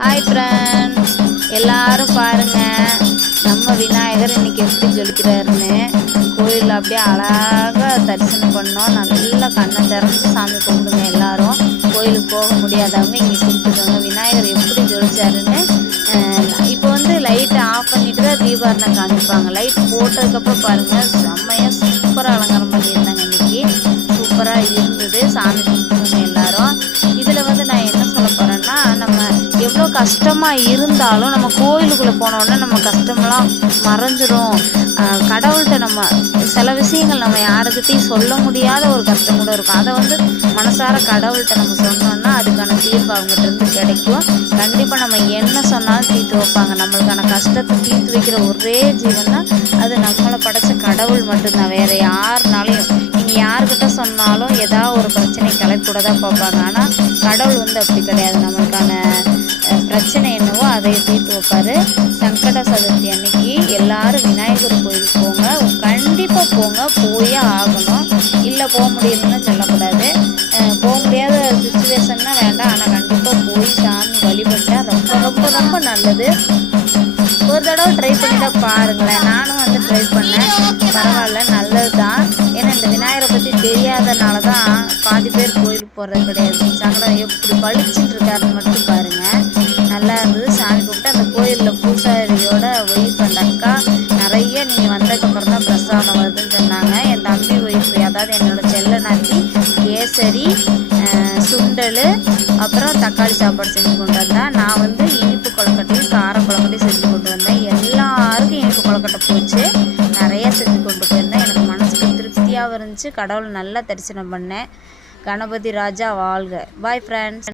Hi friends எல்லாரும் பாருங்க. நம்ம விநாயகர் இன்னைக்கு எப்படி ஜொலிக்கிறாருன்னு. கோயிலில் அப்படியே அழகாக தரிசனம் பண்ணோம். நல்லா கண்ணை திறந்து சாமி கும்பிடுங்க எல்லாரும். கோயிலுக்கு போக முடியாதவங்க இங்கே கும்பிட்டுக்கோங்க விநாயகர் எப்படி ஜொலிச்சாருன்னு இப்போ வந்து லைட்டை ஆஃப் பண்ணிட்டு தான் தீபாரணம் காமிப்பாங்க. லைட் போட்டதுக்கப்புறம் பாருங்கள் செம்மையாக சூப்பராக அலங்காரம் பண்ணியிருந்தாங்க இன்னைக்கு. சூப்பராக இருந்தது. சாமி கும்பிட்டு எவ்வளோ கஷ்டமாக இருந்தாலும் நம்ம கோயிலுக்குள்ளே போனோடனே நம்ம கஷ்டமெல்லாம் மறைஞ்சிரும் கடவுள்கிட்ட நம்ம சில விஷயங்கள் நம்ம யாருக்கிட்டையும் சொல்ல முடியாத ஒரு கஷ்டம் கூட இருக்கும். அதை வந்து மனசார கடவுள்கிட்ட நம்ம சொன்னோம்னா அதுக்கான தீர்வு அவங்ககிட்ட இருந்து கிடைக்கும். கண்டிப்பாக நம்ம என்ன சொன்னாலும் தீர்த்து வைப்பாங்க. நம்மளுக்கான கஷ்டத்தை தீர்த்து வைக்கிற ஒரே ஜீவன்னா அது நம்மளை படைச்ச கடவுள் மட்டும்தான். வேறு யாருனாலையும் நீங்கள் யாருக்கிட்ட சொன்னாலும் ஏதாவது ஒரு பிரச்சனை கிளப்பிவிட தான் பார்ப்பாங்க. ஆனால் கடவுள் வந்து அப்படி கிடையாது. நம்மளுக்கான பிரச்சனை என்னவோ அதை தீர்த்து வைப்பாரு. சங்கட சதுர்த்தி அன்னைக்கு எல்லாரும் விநாயகர் கோயிலுக்கு போங்க. கண்டிப்பாக போங்க. போயே ஆகணும். இல்லை போக முடியலன்னு சொல்லக்கூடாது. போக முடியாத சுச்சுவேஷன்னா வேண்டாம். ஆனால் கண்டிப்பாக போய் சாமி வழிபட்டா ரொம்ப ரொம்ப ரொம்ப நல்லது. ஒரு தடவை ட்ரை பண்ணிட்டு பாருங்களேன். நானும் வந்து ட்ரை பண்ணேன். பரவாயில்ல நல்லது தான் ஏன்னா இந்த விநாயகரை பற்றி தெரியாதனால தான் பாதி பேர் கோயிலுக்கு போகிறது கிடையாது. சங்கடம் எப்படி பளிச்சுட்டு இருக்காருன்னு மட்டும் பாரு நல்லா இருந்தது. சாமி கும்பிட்டு அந்த கோயிலில் பூசாரியோட ஒய்ஃப் அந்த அக்கா நிறைய நீங்கள் வந்ததுக்கப்புறம் தான் பிரசாதம் வருதுன்னு சொன்னாங்க. என் தம்பி ஒய்ஃப் அதாவது என்னோட செல்ல நாட்டி கேசரி சுண்டல் அப்புறம் தக்காளி சாப்பாடு செஞ்சு கொண்டு வந்தேன் நான் வந்து இனிப்பு கொழுக்கட்டையும் கார குழக்கட்டையும் செஞ்சு கொண்டு வந்தேன். எல்லாருக்கும் இனிப்பு கொழுக்கட்டை போச்சு. நிறைய செஞ்சு கொண்டு போயிருந்தேன். எனக்கு மனசுக்கு திருப்தியாகவும் இருந்துச்சு. கடவுள் நல்லா தரிசனம் பண்ணேன். கணபதி ராஜா வாழ்க. Bye friends